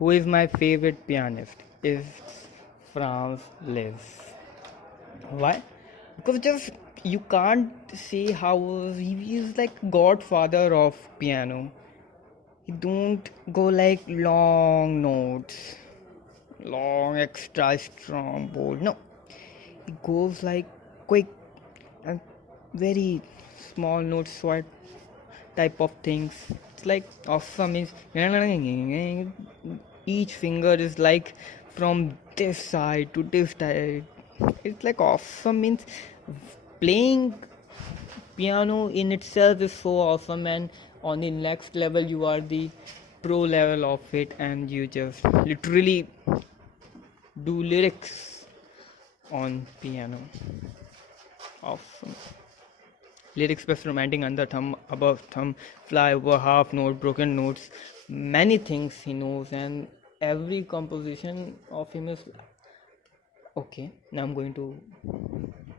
who is my favorite pianist is Franz Liszt. Why? Because just you can't say how he is like godfather of piano. He don't go like long notes, long extra strong bold. No, he goes like quick and very small notes, short type of things. It's like awesome is each finger is like from this side to this side. It's like awesome means playing piano in itself is so awesome, and on the next level you are the pro level of it, and you just literally do lyrics on piano. Awesome. Lyrics plus romantic under thumb, above thumb, fly over half note, broken notes, many things he knows, and every composition of him is okay. Now I'm going to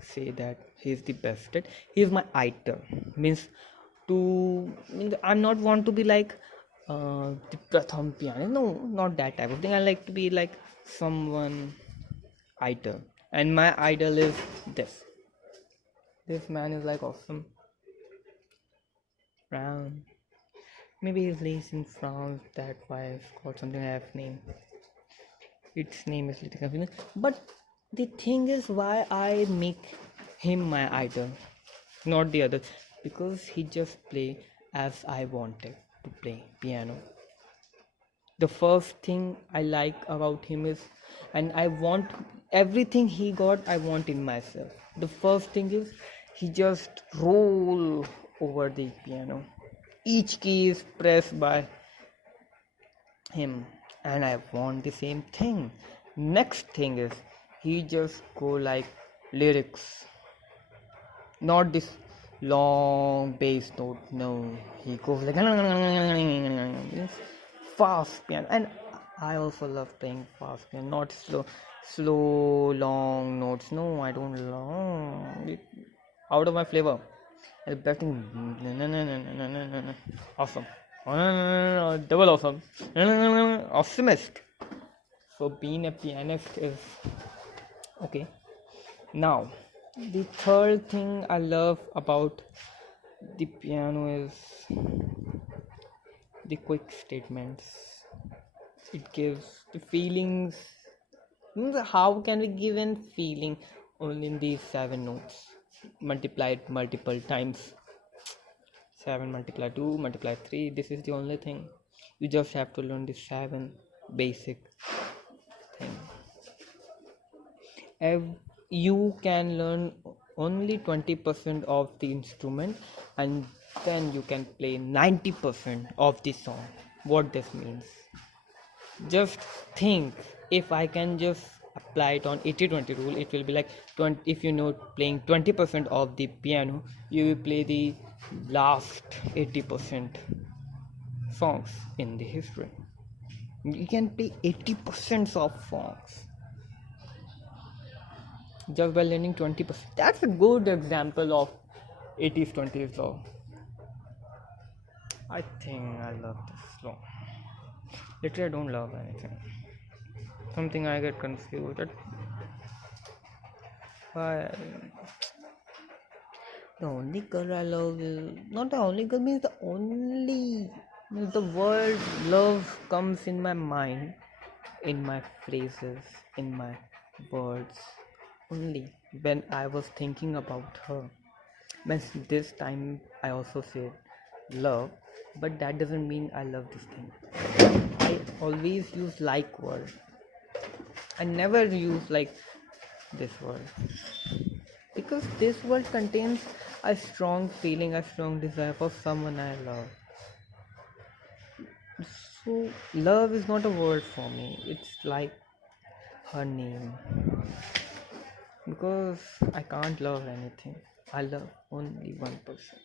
say that he's the best at. He's my idol. Means I'm not want to be like the Pratham pianist. No, not that type of thing. I like to be like someone idol, and my idol is this. This man is like awesome. Brown. Maybe he's lives in France. That why it's got something I have name. Its name is little confusing. But the thing is, why I make him my idol, not the other, because he just play as I wanted to play piano. The first thing I like about him is, and I want everything he got, I want in myself. The first thing is, he just roll over the piano. Each key is pressed by him, and I want the same thing. Next thing is, he just go like lyrics, not this long bass note. No, he goes like fast piano, and I also love playing fast piano, not slow long notes. No, I don't love it. Out of my flavor. The best thing, awesome, double awesome, awesomest. So being a pianist is okay. Now, the third thing I love about the piano is the quick statements. It gives the feelings. How can we give a feeling only in these 7 notes? Multiplied multiple times. 7 multiply 2 multiply 3. This is the only thing. You just have to learn the 7 basic thing. You can learn only 20% of the instrument, and then you can play 90% of the song. What this means, just think, if I can just apply it on 80-20 rule, it will be like 20. If you know playing 20% of the piano, you will play the last 80% songs in the history. You can play 80% of songs just by learning 20%. That's a good example of 80s 20s law. I think I love this law. Literally, I don't love anything. Something I get confused. But the only girl I love is not the only girl, means the only, means the word love comes in my mind, in my phrases, in my words, only when I was thinking about her. Means this time I also said love, but that doesn't mean I love this thing. I always use like word. I never use like this word, because this word contains a strong feeling, a strong desire for someone I love. So love is not a word for me. It's like her name, because I can't love anything. I love only one person.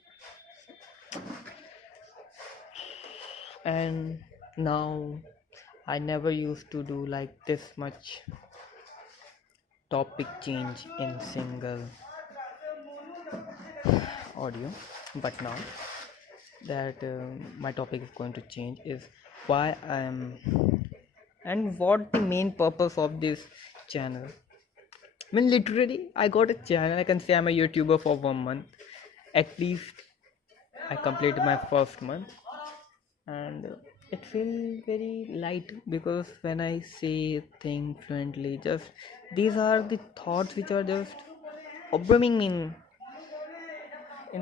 And now I never used to do like this much topic change in single audio, but now that my topic is going to change is why I am and what the main purpose of this channel. I mean, literally, I got a channel. I can say I'm a YouTuber for 1 month. At least I completed my first month, and it feels very light because when I say things fluently, just these are the thoughts which are just brimming in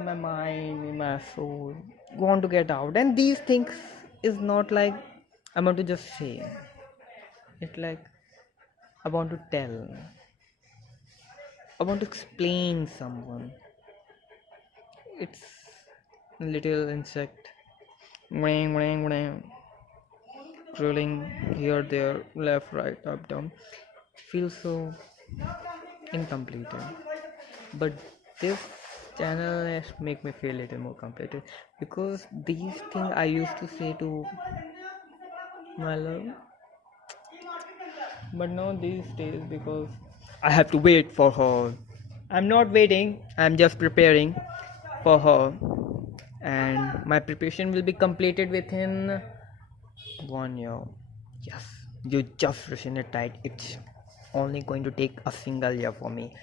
my mind, in my soul, want to get out. And these things is not like I want to just say. It's like I want to tell. I want to explain someone. It's a little insect. Wang, wang, wang. Crawling here, there, left, right, up, down. Feels so incomplete. But this channel has make me feel a little more completed because these things I used to say to my love, but now these days because I have to wait for her. I'm not waiting, I'm just preparing for her, and my preparation will be completed within 1 year. Yes, you just listen it right. It's only going to take a single year for me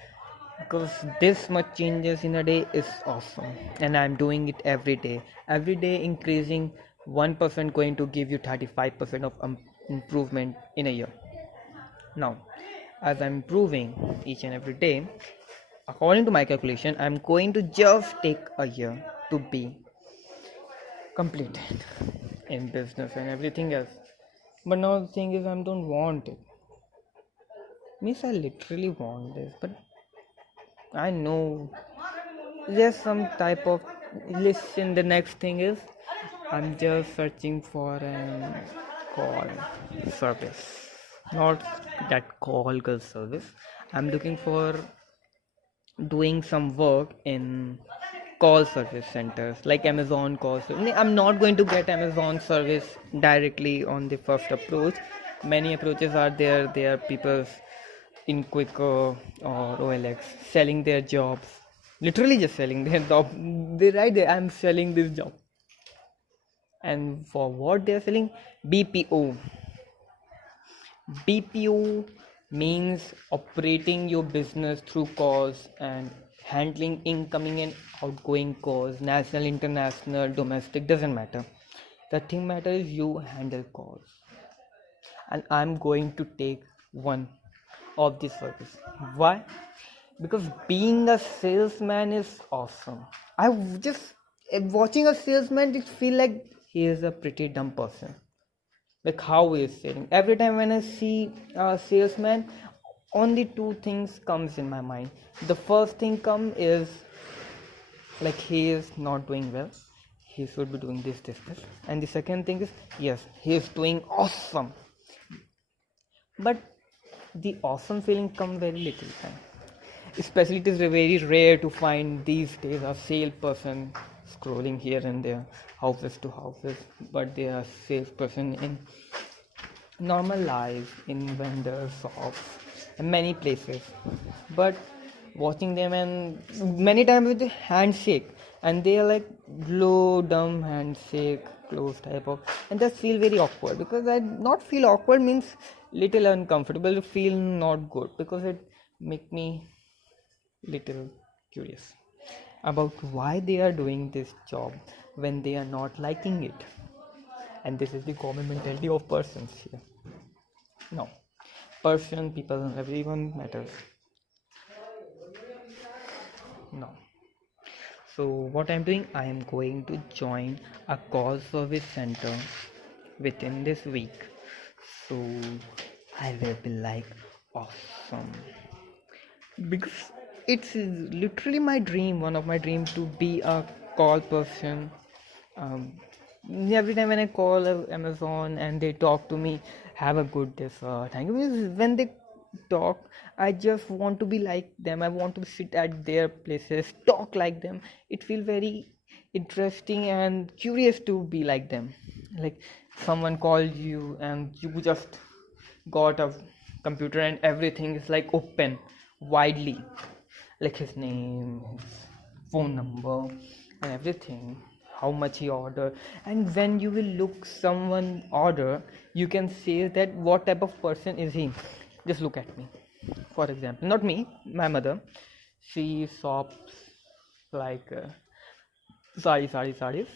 because this much changes in a day is awesome, and I'm doing it every day increasing 1% going to give you 35% of improvement in a year. Now, as I'm improving each and every day, according to my calculation, I'm going to just take a year to be completed in business and everything else. But now the thing is, I don't want it. Means I literally want this, but I know there's some type of listen. The next thing is, I'm just searching for an call service, not that call girl service. I'm looking for doing some work in call service centers like Amazon call service. I'm not going to get Amazon service directly on the first approach. Many approaches are there. There are people in Quicker or OLX selling their jobs, literally just selling their job. They right there, I'm selling this job. And for what they're selling? BPO. BPO means operating your business through calls and handling incoming and outgoing calls, national, international, domestic, doesn't matter. The thing matters is you handle calls. And I'm going to take one of this service. Why? Because being a salesman is awesome. I just watching a salesman, it feel like he is a pretty dumb person. Like how he is selling. Every time when I see a salesman, only two things comes in my mind. The first thing come is like he is not doing well. He should be doing this. And the second thing is yes, he is doing awesome. But the awesome feeling come very little time. Especially it is very rare to find these days a salesperson scrolling here and there, houses to houses, but they are salesperson in normal life, in vendor shops, and many places. But watching them and many times with the handshake, and they are like low, dumb handshake, close type of, and that feel very awkward because I not feel awkward means little uncomfortable, feel not good because it make me little curious about why they are doing this job when they are not liking it. And this is the common mentality of persons here. No, person, people, everyone matters. No. So what I'm doing, I am going to join a call service center within this week. So I will be like awesome because it's literally my dream, one of my dreams to be a call person. um, every time when I call Amazon and they talk to me, have a good day sir, thank you, because when they talk I just want to be like them. I want to sit at their places, talk like them. It feels very interesting and curious to be like them. Like someone called you and you just got a computer and everything is like open widely, like his name, his phone number and everything, how much he ordered. And when you will look someone order, you can say that what type of person is he. Just look at me, for example, not me, my mother. She shops like sarees,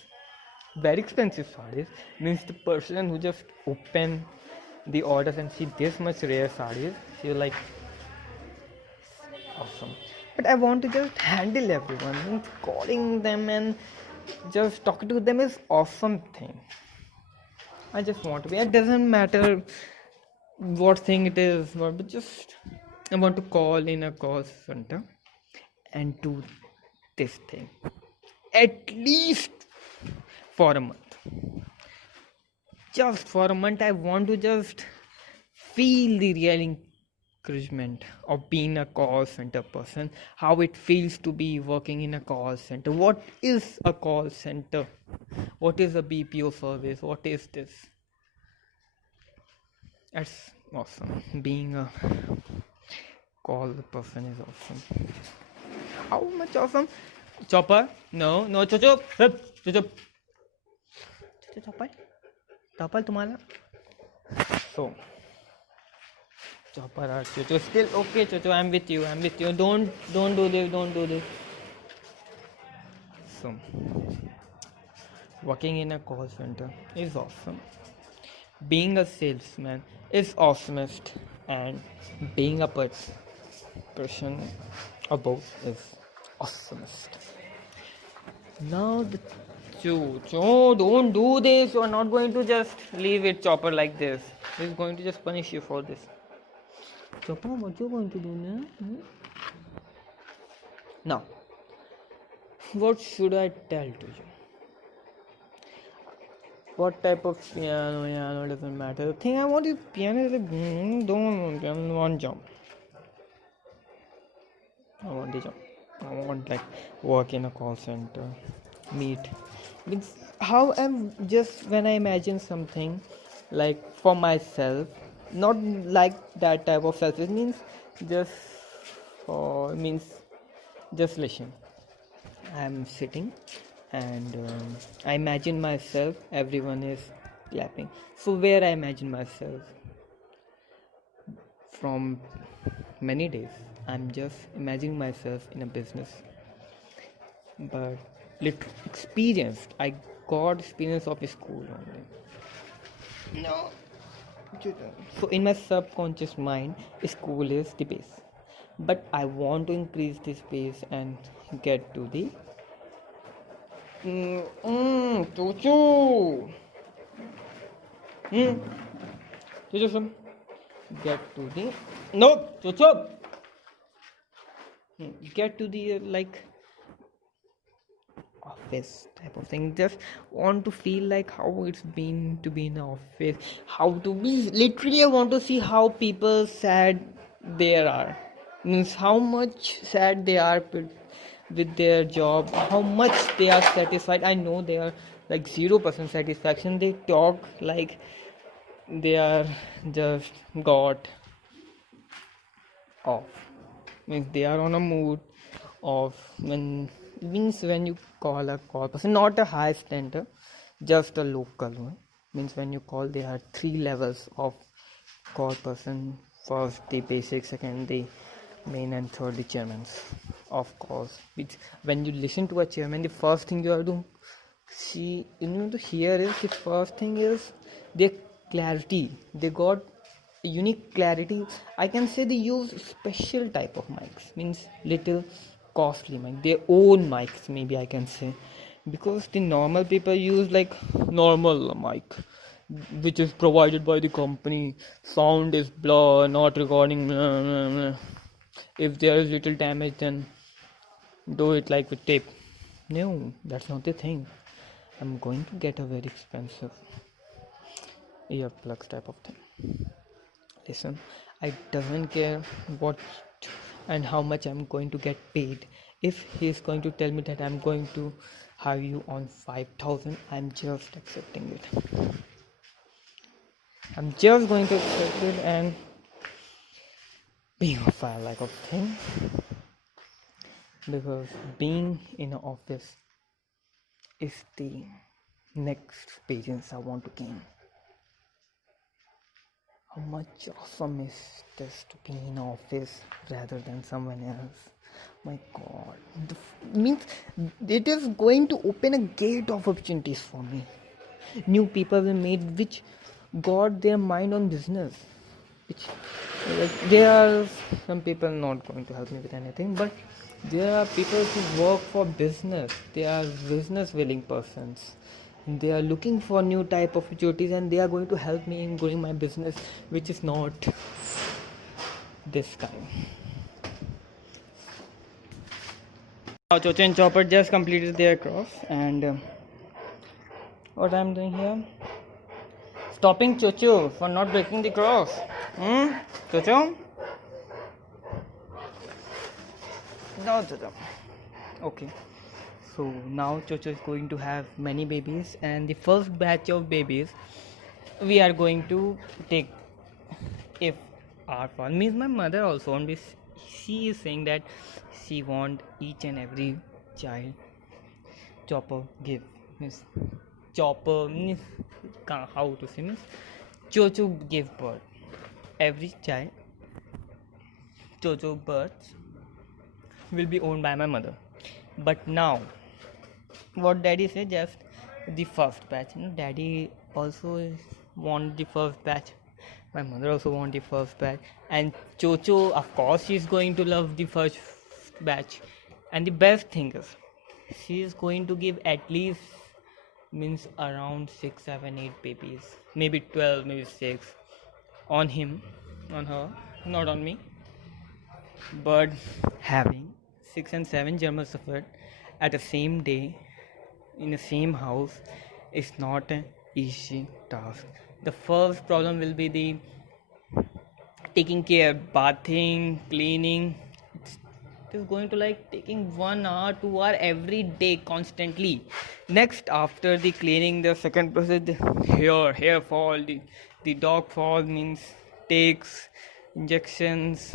very expensive sarees. Means the person who just open the orders and see this much rare sarees, she like awesome. But I want to just handle everyone. Means calling them and just talking to them is awesome thing. I just want to be. It doesn't matter what thing it is, but just I want to call in a call center and do this thing at least for a month. Just for a month, I want to just feel the real encouragement of being a call center person, how it feels to be working in a call center. What is a call center? What is a BPO service? What is this? That's awesome. Being a call person is awesome. How much awesome? Chopper? No, chop. Chopper, तुम्हारा. So, Chopper or Chocho, still okay, Chocho. I'm with you. Don't do this. So, working in a call center is awesome. Being a salesman is awesomest, and being a person above is awesomest. Now the Chocho, don't do this. You are not going to just leave it, Chopper, like this. He's going to just punish you for this. Chopper, what you going to do now? Now, what should I tell to you? What type of piano doesn't matter. The thing I want is piano is like don't want job. I want the job. I want like work in a call center, meet. Means how I'm just when I imagine something like for myself, not like that type of self. It means just just listen. I'm sitting and I imagine myself, everyone is clapping. So where I imagine myself from many days, I'm just imagining myself in a business, but little experienced. I got experience of school only. No. So in my subconscious mind, school is the base, but I want to increase this base and get to the Chuchu. Chuchu, get to the no, Chuchu. Get to the like office type of thing. Just want to feel like how it's been to be in the office. How to be literally. I want to see how people sad there are. Means how much sad they are with their job, how much they are satisfied. I know they are like 0% satisfaction. They talk like they are just got off. Means they are on a mood of when you call a call person, not a high standard, just a local one. Means when you call, there are 3 levels of call person. First the basic, second the main, and third the chairmans of course. Which when you listen to a chairman, the first thing you have to hear is the first thing is their clarity. They got unique clarity. I can say they use special type of mics, means little costly mic, their own mics maybe I can say, because the normal people use like normal mic which is provided by the company. Sound is blur, not recording, blah, blah, blah. If there is little damage, then do it like with tape. No, that's not the thing. I'm going to get a very expensive earplugs type of thing. Listen, I doesn't care what and how much I'm going to get paid. If he's going to tell me that I'm going to have you on 5,000, I'm just accepting it. I'm just going to accept it and being a fire like a thing, because being in an office is the next experience I want to gain. How much awesome is this to be in office rather than someone else? My God, means it is going to open a gate of opportunities for me. New people will meet which got their mind on business. Which like there are some people not going to help me with anything, but there are people who work for business. They are business willing persons. They are looking for new type of opportunities and they are going to help me in growing my business, which is not this kind. Now Chocho and Chopper just completed their cross, and what I'm doing here, stopping Chocho for not breaking the cross. Chocho? No, Chocho. Okay. So now Chocho is going to have many babies, and the first batch of babies we are going to take. If our father means my mother also won't be, she is saying that she want each and every child Chopper give. Means Chopper means how to say, means Chocho give birth. Every child Chocho birth will be owned by my mother. But now what daddy said, just the first batch. Daddy also want the first batch. My mother also want the first batch, and Chocho, of course, she is going to love the first batch. And the best thing is, she is going to give at least means around 6, 7, 8 babies, maybe 12, maybe 6 on him, on her, not on me. But having 6 and 7 German Shepherd at the same day in the same house is not an easy task. The first problem will be the taking care, bathing, cleaning. It is going to like taking 1 hour, 2 hour every day constantly. Next, after the cleaning, the second process, the hair fall, the dog fall means takes injections.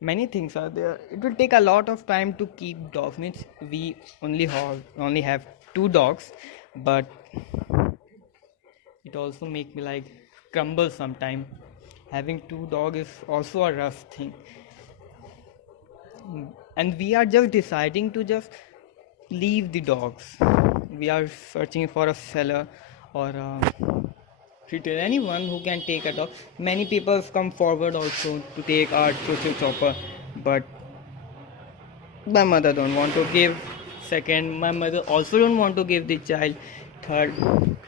Many things are there. It will take a lot of time to keep dogs. Means we only have 2 dogs, but it also make me like crumble sometime. Having 2 dogs is also a rough thing, and we are just deciding to just leave the dogs. We are searching for a seller or a retail, anyone who can take a dog. Many people come forward also to take our Chocho Chopper, but my mother don't want to give. Second, my mother also don't want to give the child. Third,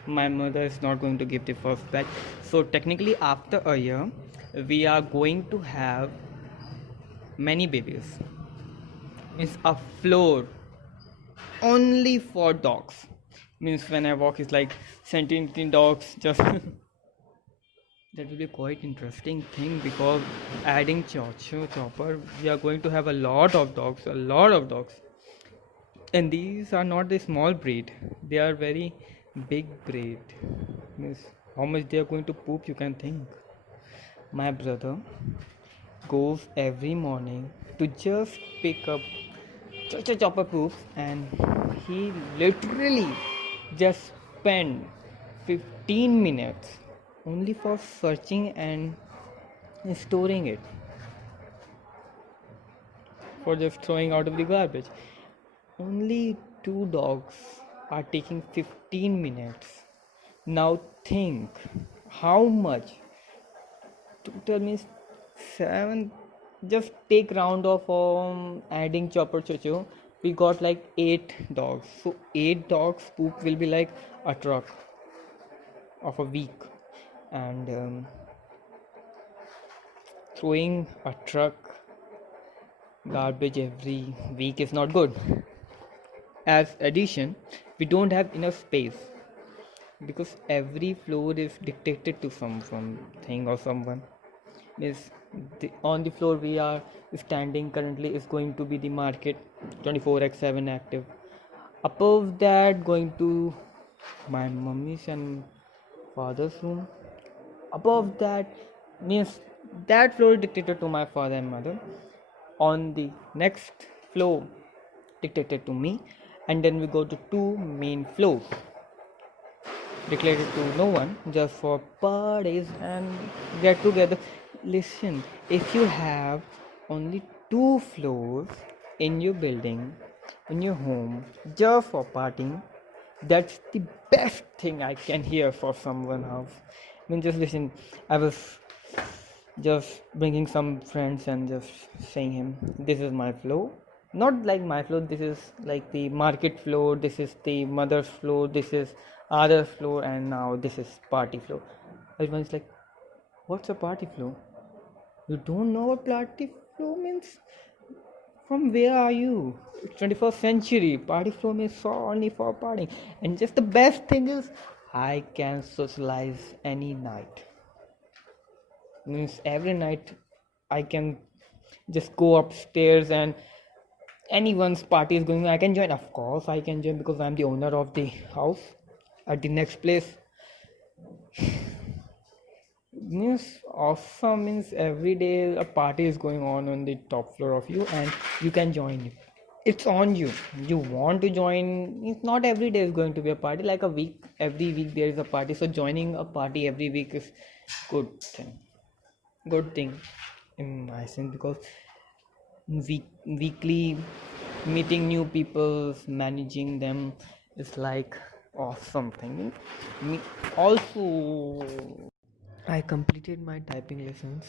my mother is not going to give the first batch. So technically after a year we are going to have many babies. It's a floor only for dogs. Means when I walk it's like sentient dogs just that will be quite interesting thing, because adding Chocho Chopper we are going to have a lot of dogs, and these are not the small breed, they are very big breed. Means how much they are going to poop, you can think. My brother goes every morning to just pick up Chocho Chopper poops, and he literally just spend 15 minutes only for searching and storing it, for just throwing out of the garbage. Only 2 dogs are taking 15 minutes. Now think how much. Total means 7. Just take round of adding Chopper Chocho. We got like 8 dogs. So 8 dogs poop will be like a truck of a week. And throwing a truck garbage every week is not good. As addition, we don't have enough space, because every floor is dictated to something or someone. Is on the floor we are standing currently is going to be the market 24/7 active. Above that going to my mummy's and father's room. Above that means that floor is dictated to my father and mother. On the next floor dictated to me, and then we go to two main floors declared to no one, just for parties and get together. Listen, if you have only two floors in your building, in your home, just for partying, that's the best thing I can hear for someone else. I mean, just listen. I was just bringing some friends and just saying him, this is my floor. Not like my floor, this is like the market floor, this is the mother's floor, this is other's floor, and now this is party floor. Everyone's like, what's a party floor? You don't know what party floor means? From where are you? It's 21st century. Party floor means so only for partying. And just the best thing is, I can socialize any night. Means every night I can just go upstairs and anyone's party is going on, I can join. Of course I can join because I'm the owner of the house at the next place. Means awesome means every day a party is going on the top floor of you and you can join it. It's on you. You want to join. It's not every day is going to be a party. Like a week, every week there is a party. So joining a party every week is good thing in my sense, because weekly meeting new people, managing them is like awesome thing. Me also, I completed my typing lessons